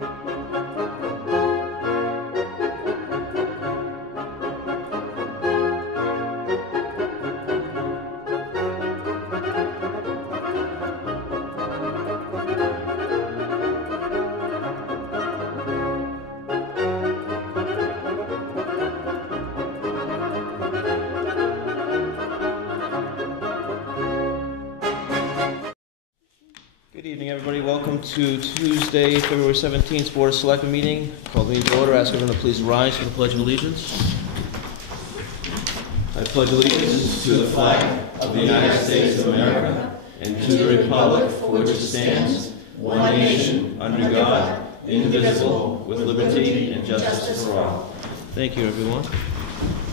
Good evening, everybody. Welcome to Tuesday, February 17th Board of Selectmen meeting. Call the meeting to order. Ask everyone to please rise for the Pledge of Allegiance. I pledge allegiance to the flag of the United States of America and to the republic for which it stands, one nation, under God, indivisible, with liberty and justice for all. Thank you, everyone.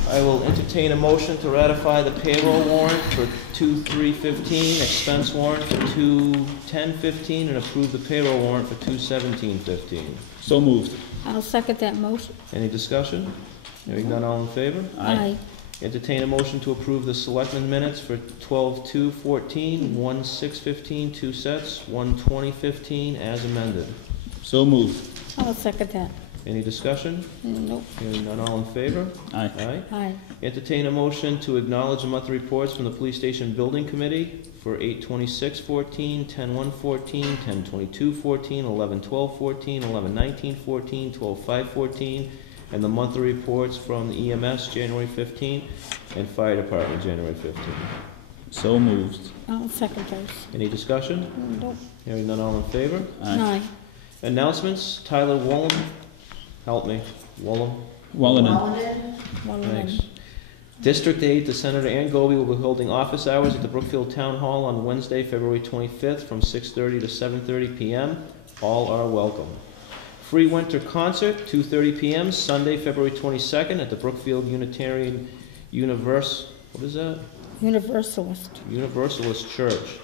I will entertain a motion to ratify the payroll warrant for 2/3/15, expense warrant for 2/10/15, and approve the payroll warrant for 2/17/15. So moved. I'll second that motion. Any discussion? Hearing none, all in favor? Aye. Entertain a motion to approve the selectmen minutes for 12/2/14, 1/6/15, 2 sets, 1/20/15, as amended. So moved. I'll second that. Any discussion? Nope. Hearing none, all in favor? Aye. Aye. Aye. Entertain a motion to acknowledge the monthly reports from the Police Station Building Committee for 8/26/14, 10/1/14, 10/22/14, 11/12/14, 11/19/14, 12/5/14, and the monthly reports from the EMS January 15th and Fire Department January 15th. So moved. I'll second those. Any discussion? Nope. Hearing none, all in favor? Aye. Announcements. Tyler Wallen. Help me. Wallen. Wallinen. Thanks. District 8, the Senator Ann Goby will be holding office hours at the Brookfield Town Hall on Wednesday, February 25th from 6:30 to 7:30 p.m. All are welcome. Free winter concert, 2:30 p.m. Sunday, February 22nd at the Brookfield Unitarian Universalist Church.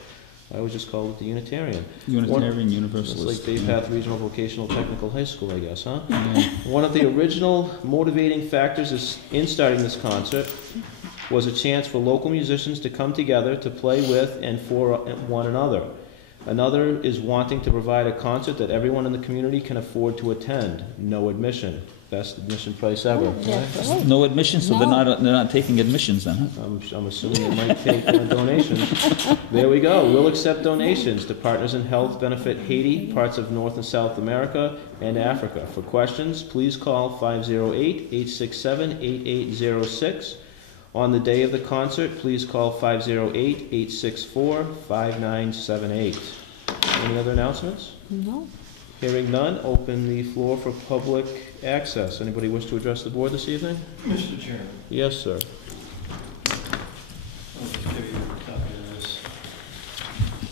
I always just called it the Unitarian. Universalist. It's like Bay Path Regional Vocational Technical High School, I guess, huh? Yeah. One of the original motivating factors in starting this concert was a chance for local musicians to come together to play with and for one another. Another is wanting to provide a concert that everyone in the community can afford to attend. No admission. Best admission price ever. Right? No admission, so they're not taking admissions then, huh? I'm assuming they might take donations. There we go. We'll accept donations to Partners in Health benefit Haiti, parts of North and South America, and Africa. For questions, please call 508-867-8806. On the day of the concert, please call 508-864-5978. Any other announcements? No. Hearing none, open the floor for public access. Anybody wish to address the board this evening? Mr. Chairman. Yes, sir. I'll just give you a copy of this.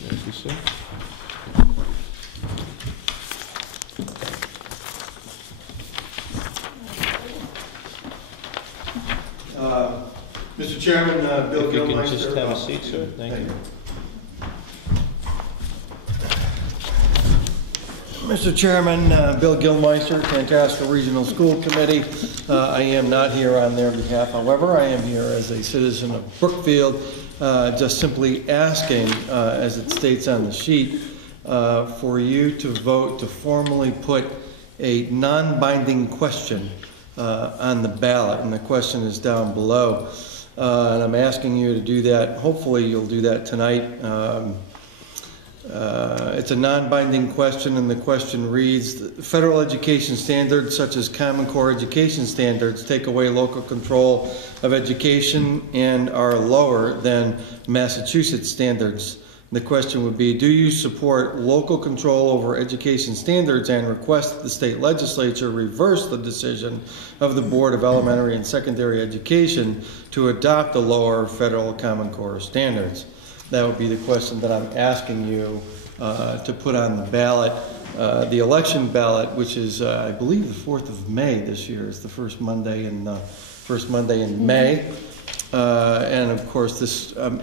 Thank you, sir. Mr. Chairman, Bill If you Gilmeister. can just have a seat, sir. Thank you. Mr. Chairman, Bill Gilmeister, Tantasco Regional School Committee. I am not here on their behalf. However, I am here as a citizen of Brookfield, just simply asking, as it states on the sheet, for you to vote to formally put a non-binding question on the ballot, and the question is down below. And I'm asking you to do that. Hopefully you'll do that tonight. It's a non-binding question, and the question reads, federal education standards such as Common Core education standards take away local control of education and are lower than Massachusetts standards. The question would be, do you support local control over education standards and request that the state legislature reverse the decision of the Board of Elementary and Secondary Education to adopt the lower federal Common Core standards? That would be the question that I'm asking you to put on the ballot. The election ballot, which is, I believe, the 4th of May this year, is the first Monday in May. And of course, this, I'm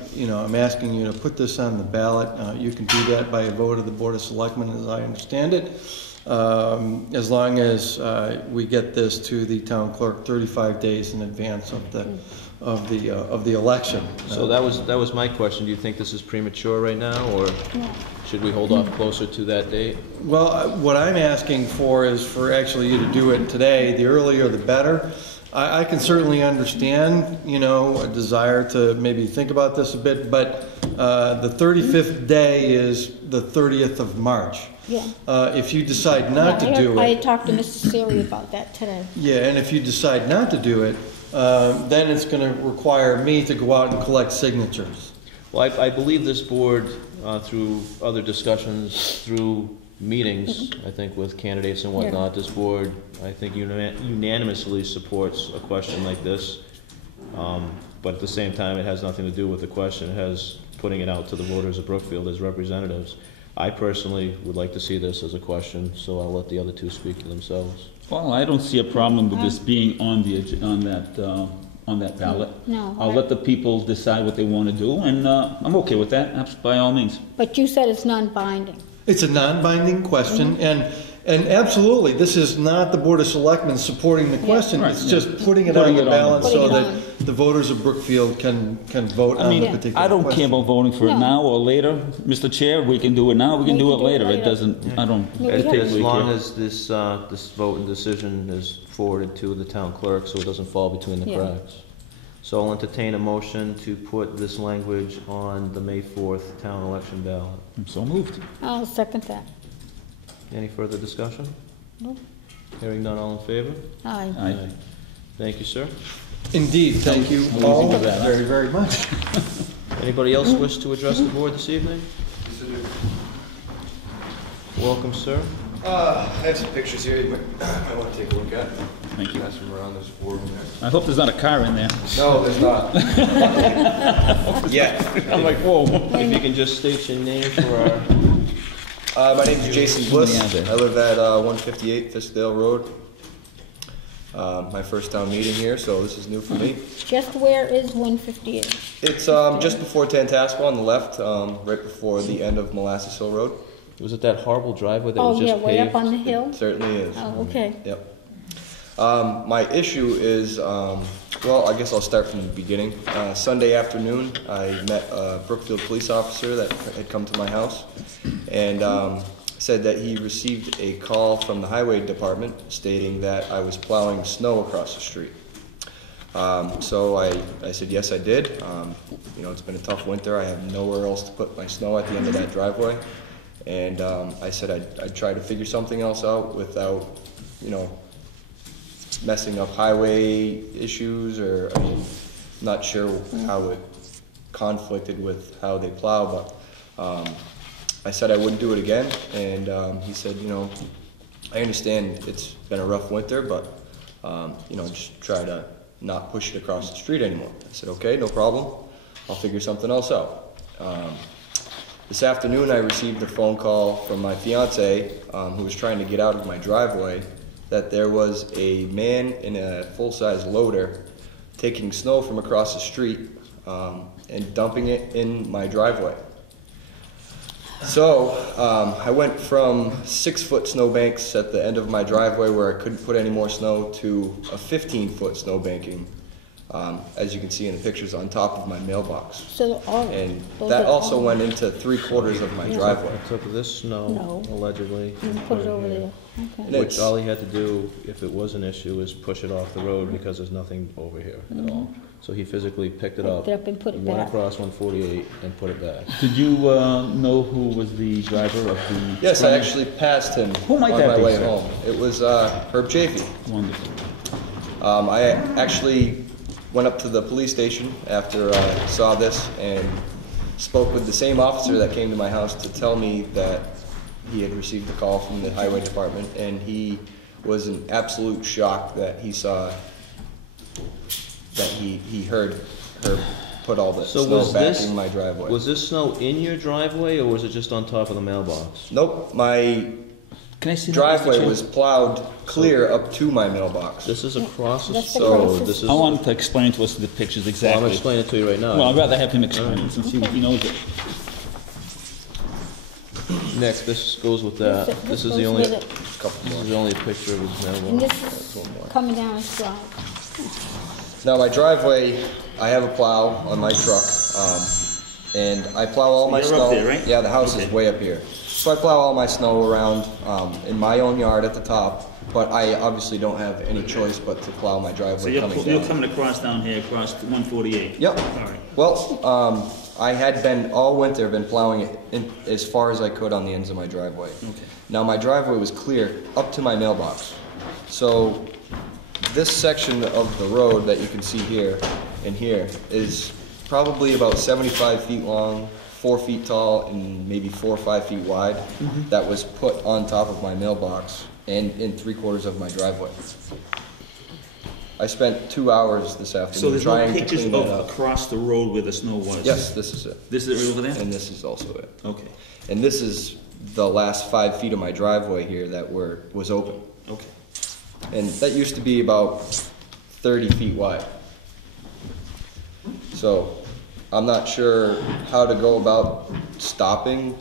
asking you to put this on the ballot. You can do that by a vote of the Board of Selectmen, as I understand it, as long as we get this to the town clerk 35 days in advance of the the election. So that was my question. Do you think this is premature right now, or No. should we hold off closer to that date? Well, what I'm asking for is for actually you to do it today. The earlier the better. I can certainly understand, you know, a desire to maybe think about this a bit, but the 35th day is the 30th of March. Yeah. If you decide not to do I it, talked to Mr. Siri about that today. yeah, and if you decide not to do it, then it's going to require me to go out and collect signatures. Well, I believe this board, through other discussions, through meetings, I think with candidates and whatnot, this board, I think unanimously supports a question like this. But at the same time, it has nothing to do with the question. It has putting it out to the voters of Brookfield as representatives. I personally would like to see this as a question, so I'll let the other two speak for themselves. Well, I don't see a problem with this being on that ballot. No. I'll let the people decide what they want to do, and I'm okay with that, by all means. But you said it's non-binding. It's a non-binding question, and absolutely, this is not the Board of Selectmen supporting the question. Right, It's yeah. just putting it on the ballot Putting so it that on. the voters of Brookfield can vote I on mean, the particular I don't care question. about voting for it No. now or later. Mr. Chair, we can do it now, we can do it later. It doesn't, I don't No, we As particularly long care. as this vote and decision is forwarded to the town clerk, so it doesn't fall between the Yeah. cracks. So I'll entertain a motion to put this language on the May 4th town election ballot. I'm so moved. I'll second that. Any further discussion? No. Hearing none, all in favor? Aye. Aye. Thank you, sir. Indeed, thank you I'm all losing to that, huh? very, very much. Anybody else wish to address the board this evening? Welcome, sir. I have some pictures here you might want to take a look at. Thank you. Pass them around this board. I hope there's not a car in there. No, there's not. Yeah. I'm like, whoa. If you can just state your name for our... My name's Jason Bliss. Yeah, I live at 158 Fiskdale Road. My first town meeting here, so this is new for me. Just where is 158? It's just before Tantasco on the left, right before the end of Molasses Hill Road. Was it that horrible driveway that was Oh, just yeah, paved? way up on the hill? It certainly is. Oh, okay. Yep. My issue is, well, I guess I'll start from the beginning. Sunday afternoon, I met a Brookfield police officer that had come to my house and said that he received a call from the highway department stating that I was plowing snow across the street. So I said, yes, I did. You know, it's been a tough winter. I have nowhere else to put my snow at the end of that driveway. And I said I'd try to figure something else out without, you know, messing up highway issues, or I mean, not sure how it conflicted with how they plow, but I said I wouldn't do it again, and he said, you know, I understand it's been a rough winter, but you know, just try to not push it across the street anymore. I said, okay, no problem. I'll figure something else out. This afternoon, I received a phone call from my fiance, who was trying to get out of my driveway, that there was a man in a full-size loader taking snow from across the street and dumping it in my driveway. So I went from 6-foot snowbanks at the end of my driveway where I couldn't put any more snow to a 15-foot snowbanking, as you can see in the pictures, on top of my mailbox. So all. And those that are also all- went into 3/4 of my driveway. Took this snow, No. allegedly. You can put it over there. Okay. And Which it's- all he had to do, if it was an issue, is push it off the road because there's nothing over here at all. So he physically picked it up, Picked it up and put it went back. across 148 and put it back. Did you know who was the driver of the... Yes, I actually passed him Who might on that my be, way sir? home. It was Herb Chafee. Wonderful. I actually went up to the police station after I saw this and spoke with the same officer that came to my house to tell me that he had received a call from the highway department, and he was in absolute shock that he saw, that he heard her put all the So snow was back this- in my driveway. Was this snow in your driveway, or was it just on top of the mailbox? Nope, my Can I see that, Mr. driveway Chair? was plowed clear up to my mailbox. This is across the That's street. across the So this is... I want him to explain to us the pictures Well, I'm exactly. explaining it to you right now. Well, I'd rather have him explain it since he knows it. Next, this goes with that. This is the goes only, with it. Couple this more. is the only picture of his And mailbox. this is coming down his drive. Now my driveway, I have a plow on my truck, and I plow all my you're snow. up there, right? Yeah, the house is Okay. way up here. So I plow all my snow around in my own yard at the top, but I obviously don't have any choice but to plow my So driveway coming you're down. coming across down here, across 148? Yep. All right. Well, I had been, all winter, been plowing it in as far as I could on the ends of my driveway. Okay. Now, my driveway was clear up to my mailbox. So, this section of the road that you can see here and here is probably about 75 feet long, 4 feet tall, and maybe 4 or 5 feet wide. That was put on top of my mailbox and in 3/4 of my driveway. I spent 2 hours this So afternoon there's no trying to pictures clean that of up. across the road where the snow was? Yes, this is it. This is it right over there? And this is also it. Okay, And this is the last 5 feet of my driveway here that was open. okay. And that used to be about 30 feet wide. So I'm not sure how to go about stopping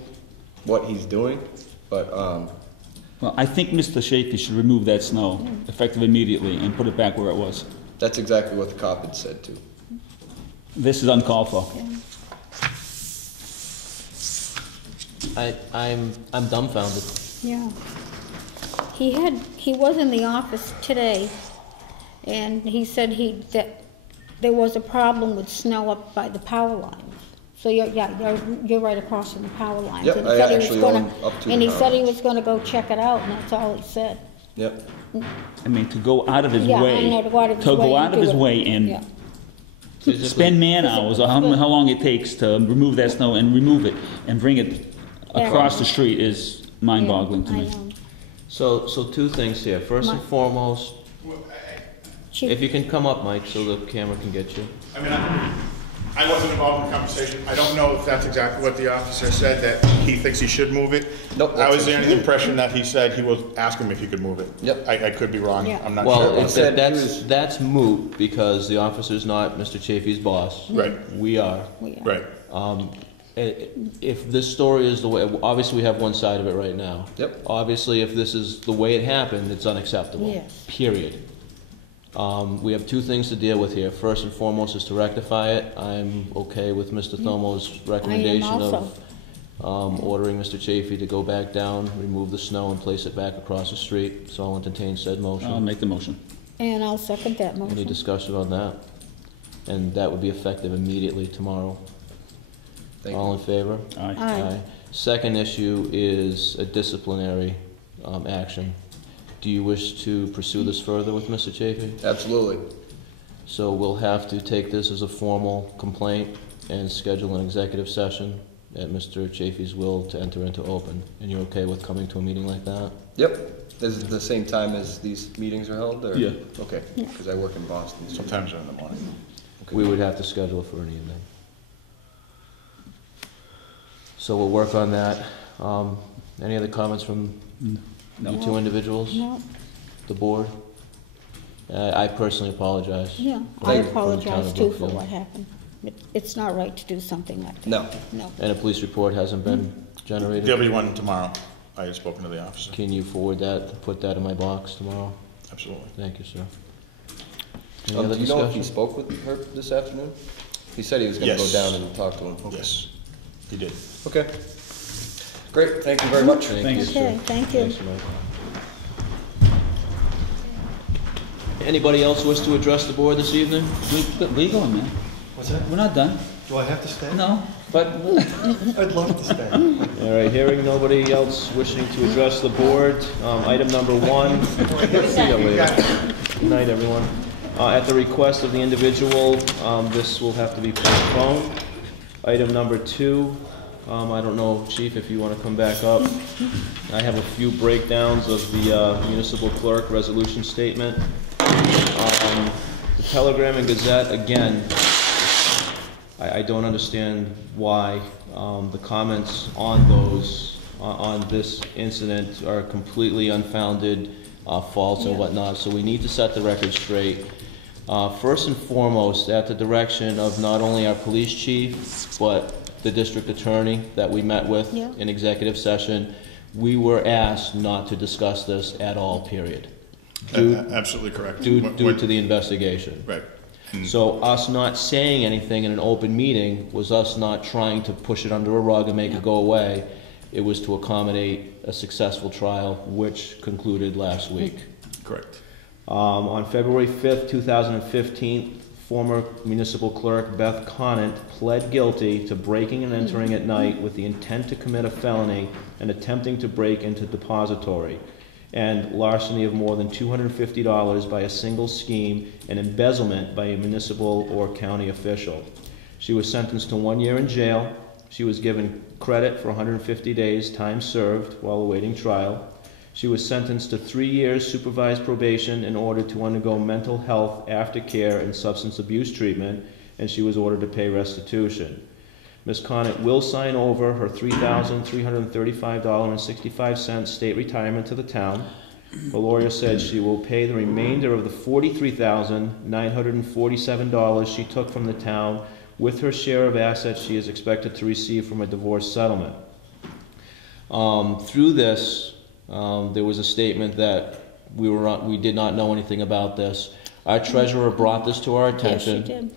what he's doing, but Well, I think Mr. Shafee should remove that snow effective immediately and put it back where it was. that's exactly what the cop had said too. This is uncalled for. I'm dumbfounded. Yeah. He was in the office today, and he said that there was a problem with snow up by the power lines. So you're right across from the power lines. Yep, And he I said he was actually gonna- own up to And the he power said he lines. was gonna go check it out, and that's all he said. Yep. I mean, to go out of his Yeah, I way, know, to go out of his to way go and out of do his it. way and Yeah. spend man hours, or how long it takes to remove that snow and remove it and bring it across the street is mind-boggling to Yeah, me. I know. So two things here. First and Mike. foremost, Chief- if you can come up, Mike, so the camera can get you. I mean, I wasn't involved in the conversation. I don't know if that's exactly what the officer said, that he thinks he should move it. Nope, I that's was what under the impression that he said he was asking him if he could move it. Yep. I could be wrong. Yeah. I'm not sure. Well, about it's said that. he was- that's moot because the officer's not Mr. Chafee's boss. Right, We are. We are. right. If this story is the way, obviously we have one side of it right now. Yep. Obviously, if this is the way it happened, it's unacceptable. Yes. Period. We have two things to deal with here. First and foremost is to rectify it. I'm okay with Mr. Thomo's recommendation also. of ordering Mr. Chafee to go back down, remove the snow, and place it back across the street. So I'll entertain said I'll motion. make the motion. And I'll second that Any motion. discussion on that? And that would be effective immediately tomorrow. Thank All you. in favor? Aye. Aye. Second issue is a disciplinary action. Do you wish to pursue this further with Mr. Chafee? Absolutely. So we'll have to take this as a formal complaint and schedule an executive session at Mr. Chafee's will to enter into open. And you're okay with coming to a meeting like that? Yep. This is the same time as these meetings are held, or? Yeah. Okay, because I work in Boston. so- Sometimes in the morning. We would have to schedule it for an evening. So we'll work on that. Any other comments from you two individuals? No, The board? I personally apologize. yeah, I Thank you. apologize too for Brookfield. what happened. It's not right to do something like that. No. No. And a police report hasn't been generated? There'll be one tomorrow. I had spoken to the officer. Can you forward that, put that in my box tomorrow? Absolutely. Thank you, sir. Any other Do you know if he discussion? spoke with her this afternoon? He said he was gonna go Yes. down and talk to him. Okay. Yes, he did. Okay. Great, thank you very much. Thank you, sir. Okay, thank you. Thanks, Mike. Anybody else wish to address the board this evening? Where you going, man? What's that? We're not done. Do I have to stay? No, but I'd love to stay. All right, hearing nobody else wishing to address the board, item number one. See you later. Good night, everyone. At the request of the individual, this will have to be postponed. Item number two, I don't know, Chief, if you want to come back up. I have a few breakdowns of the municipal clerk resolution statement. The Telegram and Gazette, again, I don't understand why the comments on those, on this incident are completely unfounded, false and Yeah. whatnot, so we need to set the record straight. First and foremost, at the direction of not only our police chief, but the district attorney that we met with Yeah. in executive session, we were asked not to discuss this at all, period. Due Absolutely correct. due When- to the investigation. Right. So us not saying anything in an open meeting was us not trying to push it under a rug and make it go away. It was to accommodate a successful trial, which concluded last week. Correct. On February 5th, 2015, former municipal clerk Beth Conant pled guilty to breaking and entering at night with the intent to commit a felony and attempting to break into depository, and larceny of more than $250 by a single scheme and embezzlement by a municipal or county official. She was sentenced to 1 year in jail. She was given credit for 150 days time served while awaiting trial. She was sentenced to 3 years supervised probation in order to undergo mental health aftercare and substance abuse treatment, and she was ordered to pay restitution. Ms. Conant will sign over her $3,335.65 state retirement to the town. The lawyer said she will pay the remainder of the $43,947 she took from the town with her share of assets she is expected to receive from a divorce settlement. Through this, there was a statement that we did not know anything about this. Our treasurer brought this to our attention. Yes, she did.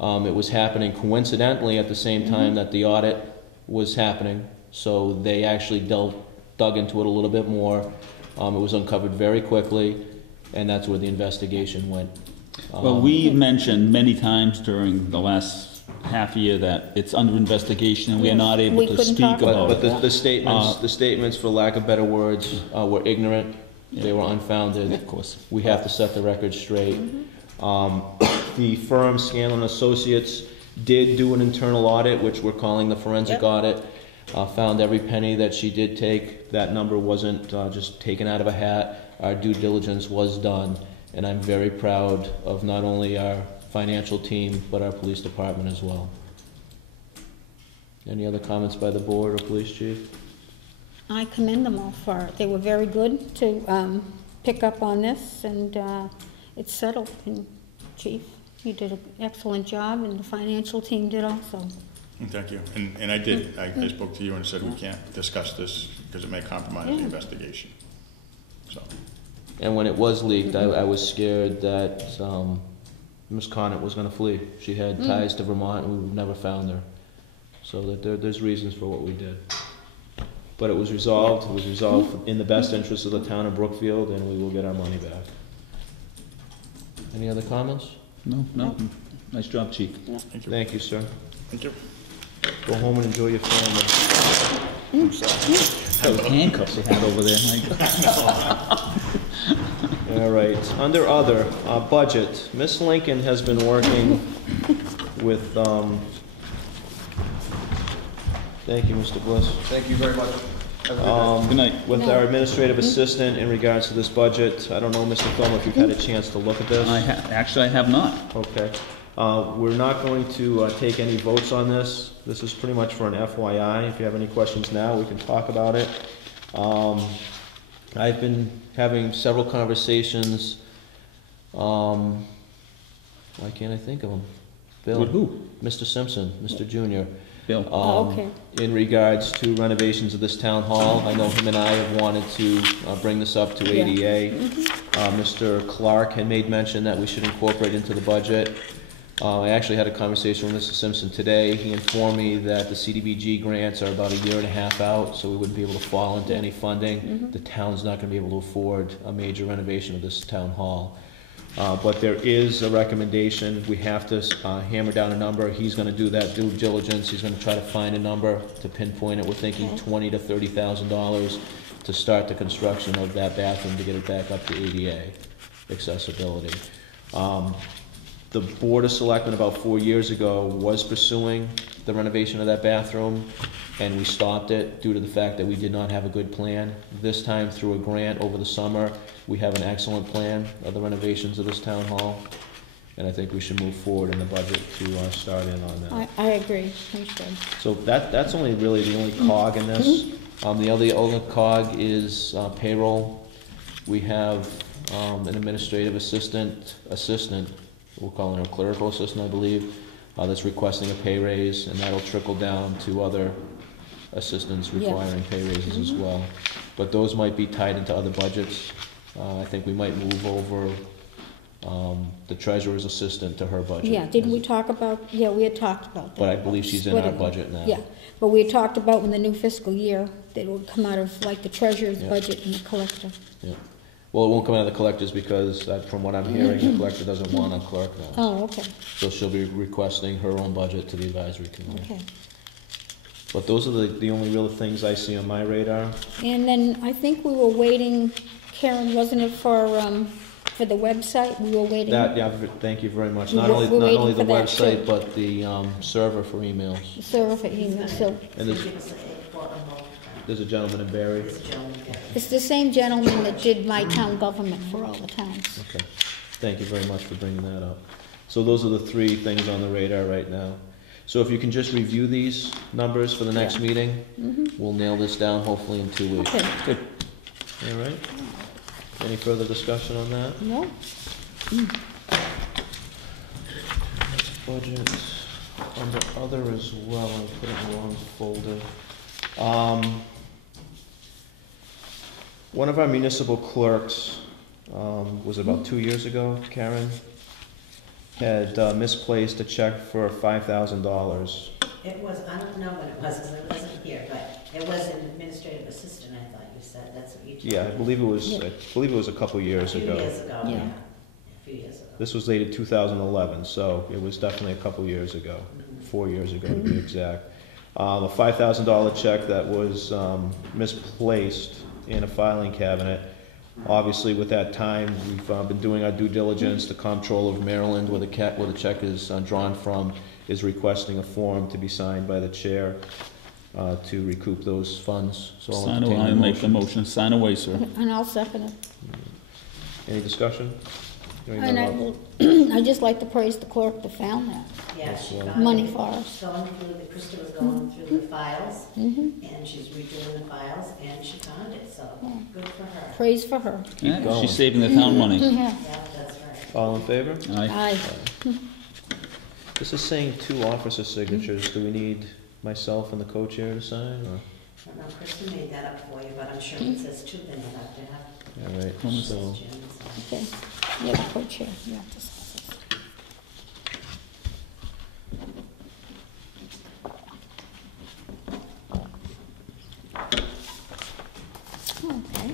It was happening coincidentally at the same time that the audit was happening, so they actually dug into it a little bit more. It was uncovered very quickly, and that's where the investigation went. Well, we mentioned many times during the last half year that it's under investigation and we are not able We to couldn't speak talk about about But it. the statements, for lack of better words, were ignorant. They were unfounded. Of course. We have to set the record straight. The firm Scanlon Associates did do an internal audit, which we're calling the forensic audit. Found every penny that she did take. That number wasn't just taken out of a hat. Our due diligence was done, and I'm very proud of not only our financial team, but our police department as well. Any other comments by the board or police chief? I commend them all for it. They were very good to pick up on this, and it's settled. And Chief, you did an excellent job, and the financial team did also. Thank you. And I did. I spoke to you and said we can't discuss this because it may compromise the investigation. So. And when it was leaked, I was scared that Ms. Conant was going to flee. She had ties to Vermont, and we would never found her. So that there's reasons for what we did. But it was resolved. It was resolved in the best interest of the town of Brookfield, and we will get our money back. Any other comments? No. Nice job, Chief. Thank you, sir. Thank you. Go home and enjoy your family. Those handcuffs they had over there. All right. Under other, budget. Miss Lincoln has been working with, thank you, Mr. Bliss. Thank you very much. Have a good night. Good night. With our administrative assistant in regards to this budget. I don't know, Mr. Thoma, if you've had a chance to look at this. Actually, I have not. Okay. We're not going to take any votes on this. This is pretty much for an FYI. If you have any questions now, we can talk about it. I've been having several conversations. Why can't I think of them? Bill. With who? Mr. Simpson, Mr. Junior. Bill. Okay. In regards to renovations of this town hall. I know him and I have wanted to bring this up to ADA. Mr. Clark had made mention that we should incorporate into the budget. I actually had a conversation with Mr. Simpson today. He informed me that the CDBG grants are about 1.5 years out, so we wouldn't be able to fall into any funding. The town's not going to be able to afford a major renovation of this town hall. But there is a recommendation. We have to hammer down a number. He's going to do that due diligence. He's going to try to find a number to pinpoint it. We're thinking $20,000 to $30,000 to start the construction of that bathroom to get it back up to ADA accessibility. The Board of Selectmen about 4 years ago was pursuing the renovation of that bathroom, and we stopped it due to the fact that we did not have a good plan. This time, through a grant over the summer, we have an excellent plan of the renovations of this town hall, and I think we should move forward in the budget to start in on that. I agree. We should. So that's only really the only cog in this. The other cog is payroll. We have an administrative assistant, we'll call her a clerical assistant, I believe, that's requesting a pay raise, and that'll trickle down to other assistants requiring pay raises as well. But those might be tied into other budgets. I think we might move over the treasurer's assistant to her budget. Yeah, didn't we talk about, yeah, we had talked about that. But I believe she's in our Splitting it. budget now. Yeah, but we had talked about in the new fiscal year, that it would come out of like the treasurer's Yeah. budget and the collector. Yeah. Well, it won't come out of the collectors because, from what I'm hearing, the collector doesn't want a clerk now. Oh, okay, So she'll be requesting her own budget to the advisory committee. okay. But those are the only real things I see on my radar. And then I think we were waiting, Karen, wasn't it for the website? We were waiting. Thank you very much. We're Not only waiting the for that, website, too. but the server for emails. Server for email, so And there's a gentleman in Barry. it's the same gentleman that did my town government for all the towns. Okay. Thank you very much for bringing that up. So those are the three things on the radar right now. So if you can just review these numbers for the next meeting, we'll nail this down hopefully in 2 weeks. Okay, Good. All right? Any further discussion on that? no? Budget, under other as well, I put it in the wrong folder. One of our municipal clerks, was it about 2 years ago, Karen, had misplaced a check for $5,000. It was, I don't know what it was, because I wasn't here, but it was an administrative assistant, I thought you said, that's what you told me. Yeah, I believe it was a couple years A few ago. years ago, Yeah. yeah, a few years ago. This was dated 2011, so it was definitely a couple years ago, 4 years ago to be exact. A $5,000 check that was misplaced in a filing cabinet. Obviously, with that time, we've been doing our due diligence. The comptroller of Maryland, where the check is drawn from, is requesting a form to be signed by the chair to recoup those funds. So I'll Sign away, entertain I a make the motion. motion, sign away, sir. And I'll second it. Any discussion? Hearing And none, I all- will, I just like to praise the clerk that found that. Yeah, That's she well. found Money it. for us. Going through, Krista was going through the files, Mm-hmm. and she's redoing the files, and she found it, so good for her. Praise for her. Yeah, going. she's saving the town money. Yeah, Yeah, that's right. All in favor? Aye. aye. This is saying 2 officer signatures. Do we need myself and the co-chair to sign, or? I don't know, Krista made that up for you, but I'm sure it says two, then you'll have to have. All right, so, Jim's. Okay, yeah, the co-chair, yeah. just- Okay,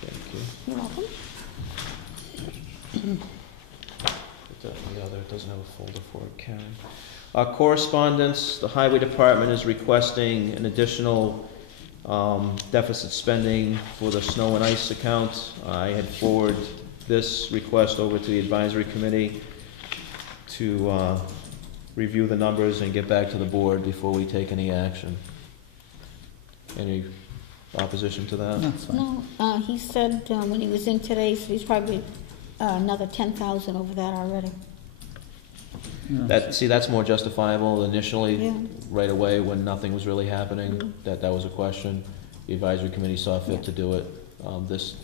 thank you. you're welcome. The other doesn't have a folder for it, Karen. Correspondence, the highway department is requesting an additional deficit spending for the snow and ice account. I had forwarded this request over to the advisory committee to review the numbers and get back to the board before we take any action. Any opposition to that? That's fine. No, he said, when he was in today, so he's probably another 10,000 over that already. That's more justifiable initially, Yeah. right away, when nothing was really happening, that was a question. The advisory committee saw fit to do it. This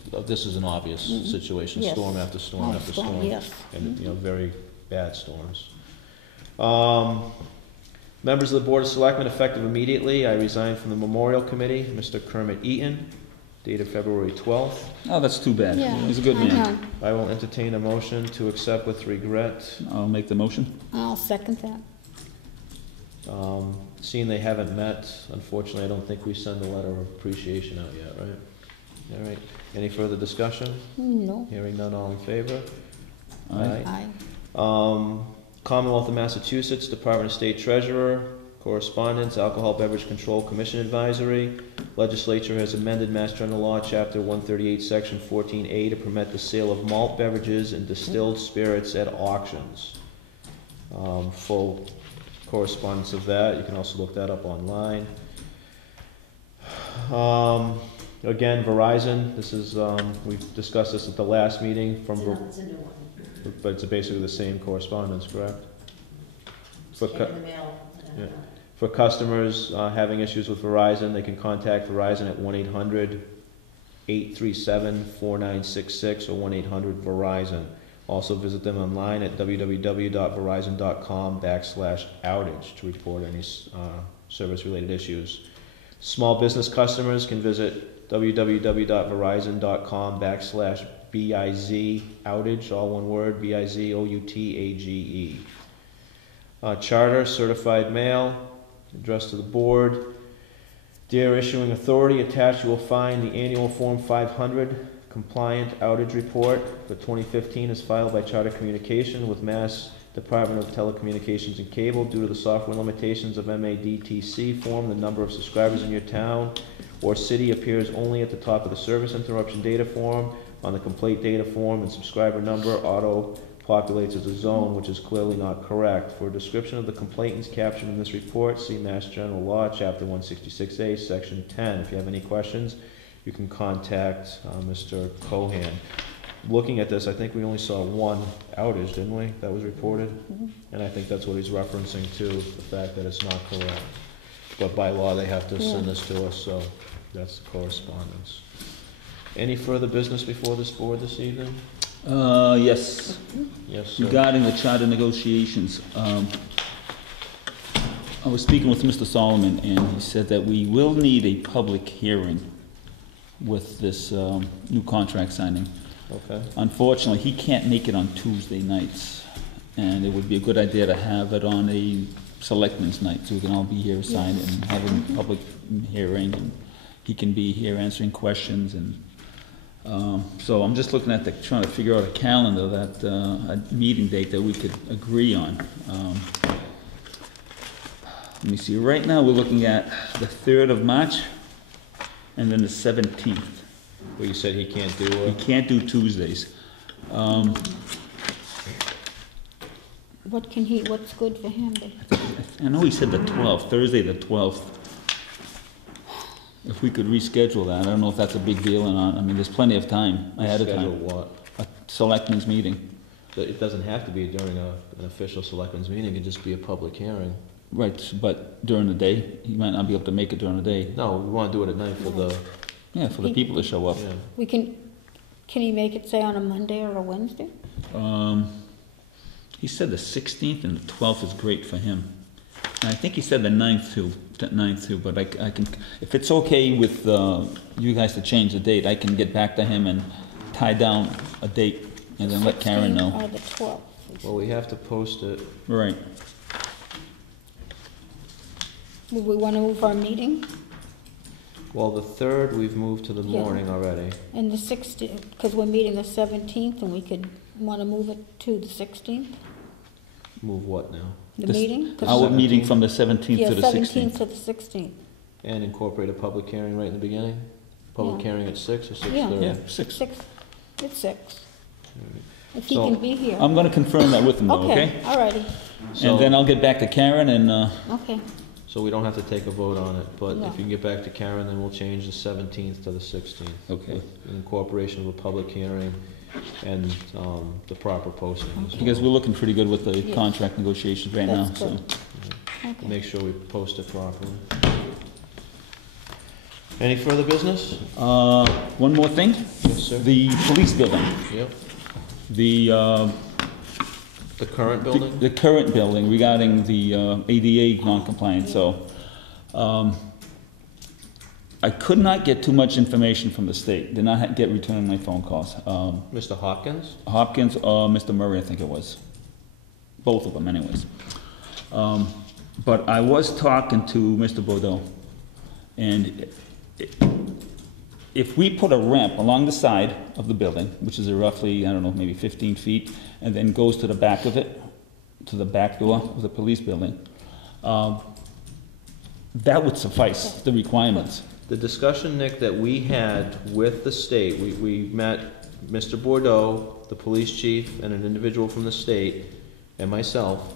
is an obvious situation, Yes. storm after storm Oh, after storm, storm. yes. And, very bad storms. Members of the Board of Selectmen, effective immediately, I resign from the Memorial Committee, Mr. Kermit Eaton, dated February 12th. Oh, that's too bad. Yeah, He's a good I man. know. I will entertain a motion to accept with regret. I'll make the motion. I'll second that. Seeing they haven't met, unfortunately, I don't think we send a letter of appreciation out yet, right? All right. Any further discussion? No, Hearing none, all in favor? Aye. aye. Commonwealth of Massachusetts, Department of State Treasurer, correspondence, Alcohol Beverage Control Commission Advisory. Legislature has amended Mass General Law, Chapter 138, Section 14A to permit the sale of malt beverages and distilled spirits at auctions. Full correspondence of that. You can also look that up online. Again, Verizon, this is, we've discussed this at the last meeting from, It's a new one. but it's basically the same correspondence, correct? For Came cu- in the mail. Yeah. For customers having issues with Verizon, they can contact Verizon at 1-800-837-4966 or 1-800-VERIZON. Also visit them online at www.verizon.com/outage to report any service-related issues. Small business customers can visit www.verizon.com/BIZ outage, all one word, BIZOUTAGE. Charter, certified mail, addressed to the board. Dear Issuing Authority, attached you will find the annual Form 500 compliant outage report for 2015 is filed by Charter Communication with Mass Department of Telecommunications and Cable. Due to the software limitations of MADTC form, the number of subscribers in your town or city appears only at the top of the service interruption data form. On the complete data form, and subscriber number auto populates as a zone, which is clearly not correct. For a description of the complainants captured in this report, see Mass General Law, Chapter 166A, Section 10. If you have any questions, you can contact Mr. Cohan. Looking at this, I think we only saw one outage, didn't we, that was reported? And I think that's what he's referencing to, the fact that it's not correct. But by law, they have to send this to us, so that's the correspondence. Any further business before this board this evening? Yes. Yes, sir. Regarding the charter negotiations, I was speaking with Mr. Solomon, and he said that we will need a public hearing with this new contract signing. Okay. Unfortunately, he can't make it on Tuesday nights, and it would be a good idea to have it on a selectmen's night, so we can all be here, sign it, and have a public hearing, and he can be here answering questions, and so I'm just looking at trying to figure out a calendar, that a meeting date that we could agree on. Let me see, right now we're looking at the 3rd of March and then the 17th. Well, you said he can't do We can't do Tuesdays. What's good for him? I know he said the 12th, Thursday the 12th. If we could reschedule that, I don't know if that's a big deal or not. I mean, there's plenty of time ahead of schedule time. what? A selectmen's meeting. It doesn't have to be during an official selectmen's meeting, it can just be a public hearing. Right, but during the day, he might not be able to make it during the day. No, we want to do it at night for the, Yeah, for the people to show up. yeah. Can he make it, say, on a Monday or a Wednesday? He said the 16th and the 12th is great for him. And I think he said the 9th too, but I can, if it's okay with you guys to change the date, I can get back to him and tie down a date and then let Karen 16th know. or the 12th? Well, we have to post it. Right. Would we want to move our meeting? Well, the 3rd, we've moved to the Yeah. morning already. And the 16th, because we're meeting the 17th, and we could want to move it to the 16th, Move what now? the This- meeting? 'Cause- Our meeting from the 17th Yeah, to the 17th 16th. to the 16th. And incorporate a public hearing right in the beginning? Public Yeah. hearing at 6 or Yeah. 6:30? Yeah, 6. It's 6. If he So- can be here. I'm gonna confirm that with him though, okay? All righty, And then I'll get back to Karen and, okay. So we don't have to take a vote on it, but No. if you can get back to Karen, then we'll change the 17th to the 16th. Okay. With incorporation of a public hearing and the proper posting as well. because we're looking pretty good with the Yes. contract negotiations right now, That's so. good. Okay. Make sure we post it properly. Any further business? One more thing, Yes, sir. the police building, Yep. the current building? the current building regarding the ADA non-compliance, so, I could not get too much information from the state, did not get returning my phone calls. Mr. Hopkins? Hopkins or Mr. Murray, I think it was. Both of them anyways. But I was talking to Mr. Bordeaux, and if we put a ramp along the side of the building, which is roughly, I don't know, maybe 15 feet, and then goes to the back of it, to the back door of the police building, that would suffice the requirements. The discussion, Nick, that we had with the state, we met Mr. Bordeaux, the police chief, and an individual from the state, and myself.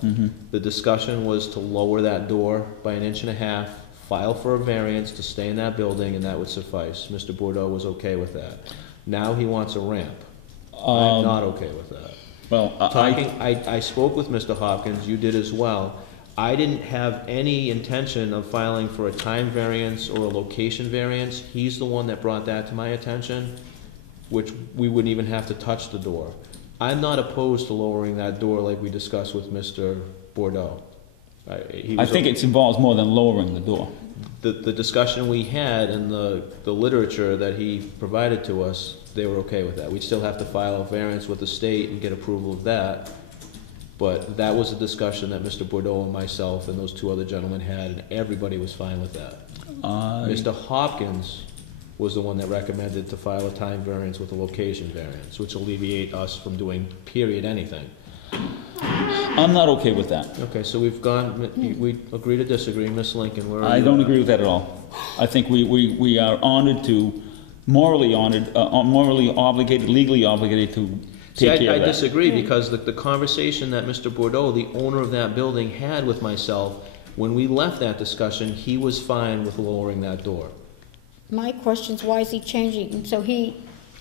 The discussion was to lower that door by 1.5 inches, file for a variance to stay in that building, and that would suffice. Mr. Bordeaux was okay with that. Now he wants a ramp. I'm not okay with that. Well, I spoke with Mr. Hopkins, you did as well. I didn't have any intention of filing for a time variance or a location variance. He's the one that brought that to my attention, which we wouldn't even have to touch the door. I'm not opposed to lowering that door like we discussed with Mr. Bordeaux. I think it involves more than lowering the door. the discussion we had and the literature that he provided to us, they were okay with that. We'd still have to file a variance with the state and get approval of that. But that was a discussion that Mr. Bordeaux and myself and those two other gentlemen had, and everybody was fine with that. Mr. Hopkins was the one that recommended to file a time variance with a location variance, which will alleviate us from doing period anything. I'm not okay with that. Okay, so we agree to disagree. Ms. Lincoln, where are you? I don't agree with that at all. I think we are morally obligated, legally obligated to take care of that. I disagree because the conversation that Mr. Bordeaux, the owner of that building, had with myself, when we left that discussion, he was fine with lowering that door. My question is, why is he changing? And so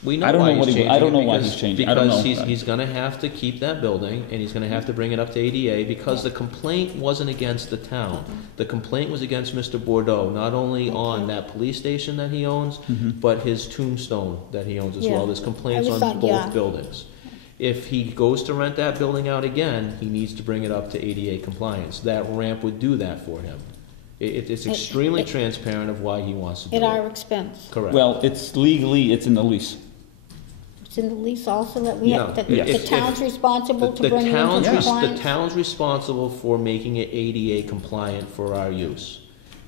We know I don't why know he's what he- changing. I don't know it why because- he's changing. I don't know. Because he's gonna have to keep that building, and he's gonna have to bring it up to ADA, because the complaint wasn't against the town. The complaint was against Mr. Bordeaux, not only on that police station that he owns, but his tombstone that he owns as well. Yeah. There's complaints I was on on- both yeah. buildings. If he goes to rent that building out again, he needs to bring it up to ADA compliance. That ramp would do that for him. It's extremely transparent of why he wants to do at it. our expense. Correct. Well, it's legally, it's in the lease. It's in the lease also that we have, No, that the if- town's responsible to bring it into The compliance? town's responsible for making it ADA compliant for our use.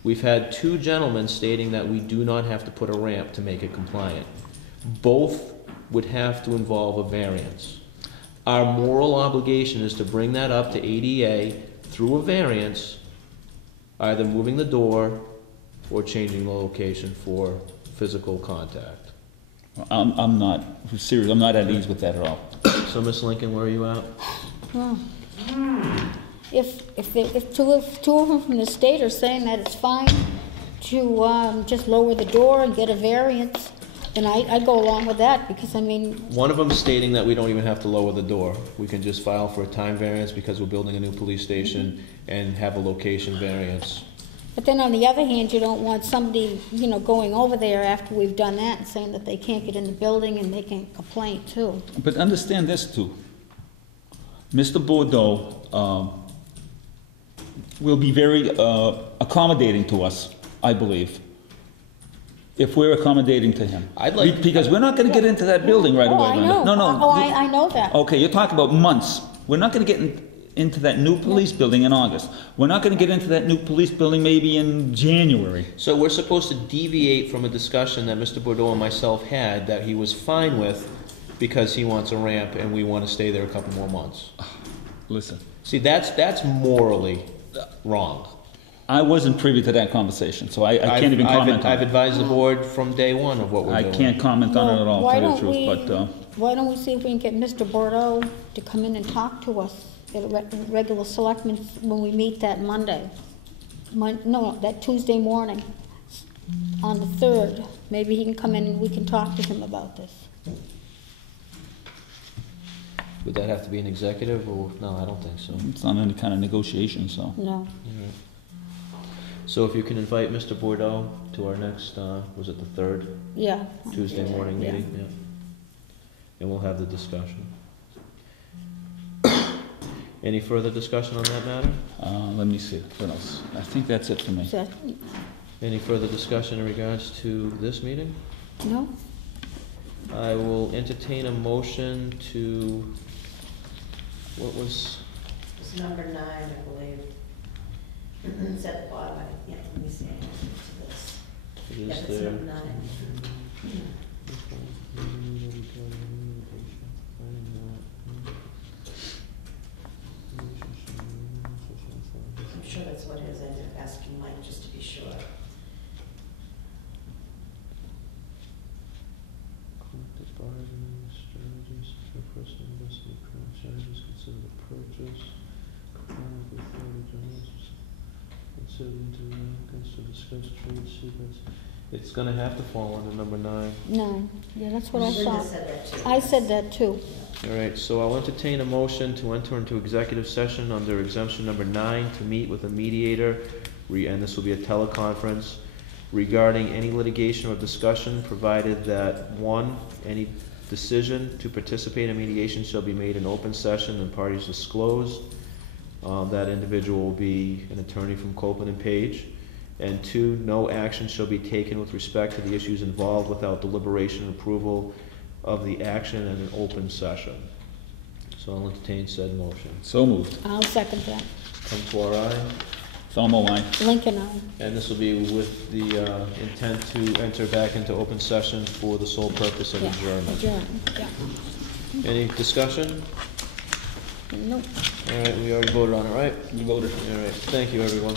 We've had two gentlemen stating that we do not have to put a ramp to make it compliant. Both would have to involve a variance. Our moral obligation is to bring that up to ADA through a variance, either moving the door or changing the location for physical contact. I'm not serious, I'm not at ease with that at all. So, Ms. Lincoln, where are you at? Well, If two of them from the state are saying that it's fine to just lower the door and get a variance, then I'd go along with that, because I mean, One of them is stating that we don't even have to lower the door. We can just file for a time variance because we're building a new police station and have a location variance. but then on the other hand, you don't want somebody, going over there after we've done that and saying that they can't get in the building and making a complaint too. But understand this too. Mr. Bordeaux will be very accommodating to us, I believe, if we're accommodating to him. Because we're not gonna get into that building right away, I Linda. know. No. Oh, I know that. Okay, you're talking about months. We're not gonna get into that new police building in August. We're not gonna get into that new police building maybe in January. So we're supposed to deviate from a discussion that Mr. Bordeaux and myself had that he was fine with because he wants a ramp and we want to stay there a couple more months. Listen, See, that's morally wrong. I wasn't privy to that conversation, so I can't even comment on I've it. advised the board from day one of what we're I doing. can't comment on it at all, to Why tell you don't the truth, but, why don't we see if we can get Mr. Bordeaux to come in and talk to us at a regular selectmen when we meet that Monday? That Tuesday morning on the 3rd. Maybe he can come in and we can talk to him about this. Would that have to be an executive or, no, I don't think so. it's not any kind of negotiation, so. No. So if you can invite Mr. Bordeaux to our next, was it the 3rd? Yeah. Tuesday morning Yeah. meeting, yeah. And we'll have the discussion. Any further discussion on that matter? Let me see, what else? I think that's it for me. Is that- Any further discussion in regards to this meeting? No? I will entertain a motion to, what was, It's number 9, I believe. It's at the bottom, yeah, let me see, to this. it Yeah, is it's there. number 9. I'm sure that's what it is, I ended up asking Mike just to be sure. Collective bargaining strategies for first investment current charges, consider the purchase, complying with authority generals, consider interventions to discuss trade secrets. It's gonna have to fall under number 9. No. Yeah, that's what I Linda thought. said that too. I said that too. All right, so I'll entertain a motion to enter into executive session under exemption number 9 to meet with a mediator, and this will be a teleconference, regarding any litigation or discussion, provided that, 1, any decision to participate in mediation shall be made in open session and parties disclosed. That individual will be an attorney from Copeland and Page. And 2, no action shall be taken with respect to the issues involved without deliberation and approval of the action in an open session. So I'll entertain said motion. So moved. I'll second that. Come to our eye. Salmo, aye. Lincoln, I. And this will be with the intent to enter back into open session for the sole purpose of Yeah, adjournment. adjourn, yeah. Any discussion? Nope. All right, we already voted on it, right? You voted. All right, thank you, everyone.